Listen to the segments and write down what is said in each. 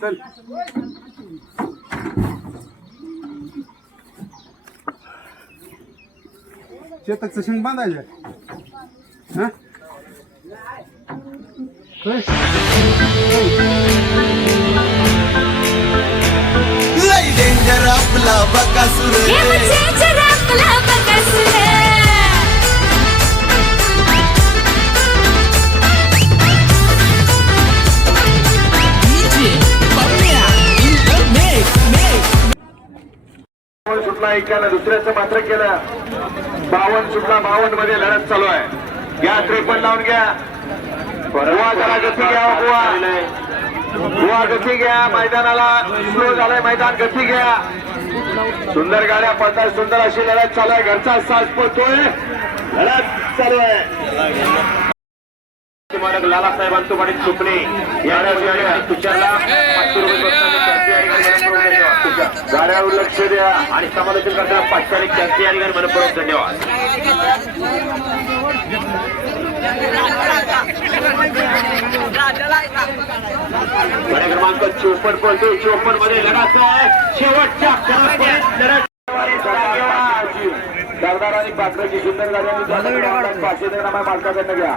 चल शेताचं शेंग बांधायचं हा लई डेंजर आपला बकासूर सुटला एकाला दुसऱ्याचं मात्र केलं 52 सुटला 52 मध्ये लढत चालू आहे घ्या 53 लावून घ्या बुवा जरा गती घ्या बुवा गती घ्या मैदानाला स्लो झालंय मैदान गती घ्या सुंदर गाड्या पडतात सुंदर अशी लढत चालू आहे घरचा साज पळतोय लढत चालू आहे मालक लालासाहेबांचं पाटील सुपणे या तुषारला 500 रुपये गाड्यावर लक्ष द्या आणि समालोचन करताना 500 जास्ती आणि मनपूर्वक धन्यवाद गाड्या क्रमांक 54 पळतो 54 मध्ये लढत आहे शेवटच्या सरदार आणि पात्राची सुंदर गाड्यांनी 500 नामा मालकाकडनं घ्या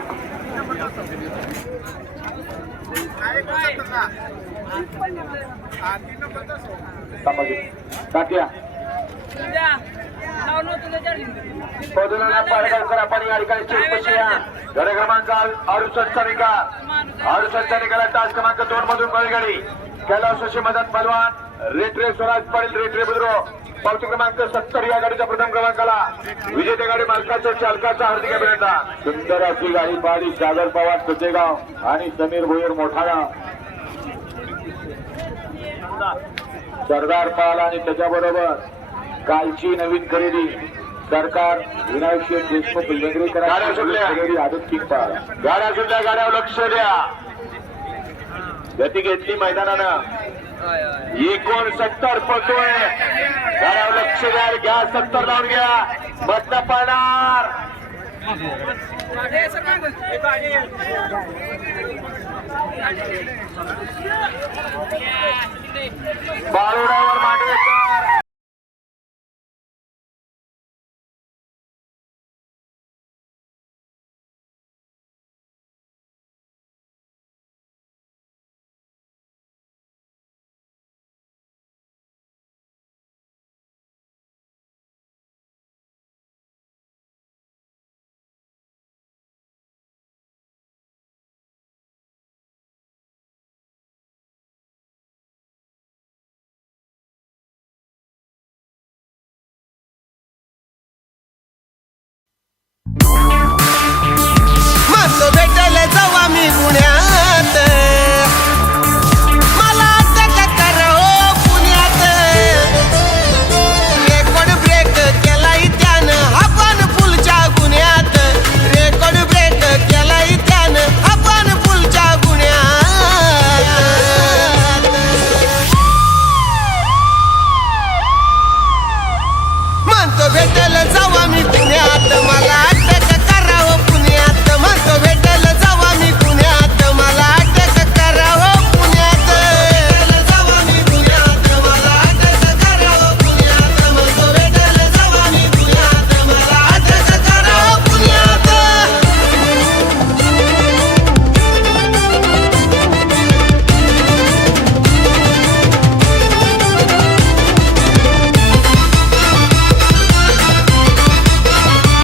टाक्या आपण या ठिकाणी चौकशी या गाडी क्रमांक 68 निकाल तास क्रमांक 2 मधून बैलगाडी कैलास मदन पहलवान रेटरे स्वराज पाटील रेटरे बुद्रुक पावती क्रमांक 70 या गाडीच्या प्रथम क्रमांकाला विजेते गाडी मालकाच्या चालकाचा हार्दिक अभिनंदन सुंदर अशी गाडी पाहिली सागर पवार सुचेगाव आणि समीर भोयर मोठागाव सरदार पाल आणि त्याच्याबरोबर कालची नवीन खरेदी सरकार विनायक शेठ देशमुख लेंगरेकर आदत किंग पाल गाड्या सुटल्या गाड्यावर लक्ष द्या गती घेतली मैदानानं 69 पळतोय गाड्यावर लक्ष द्या घ्या 70 लावून घ्या मधनं पाहणार बारोडावर मांडवेकर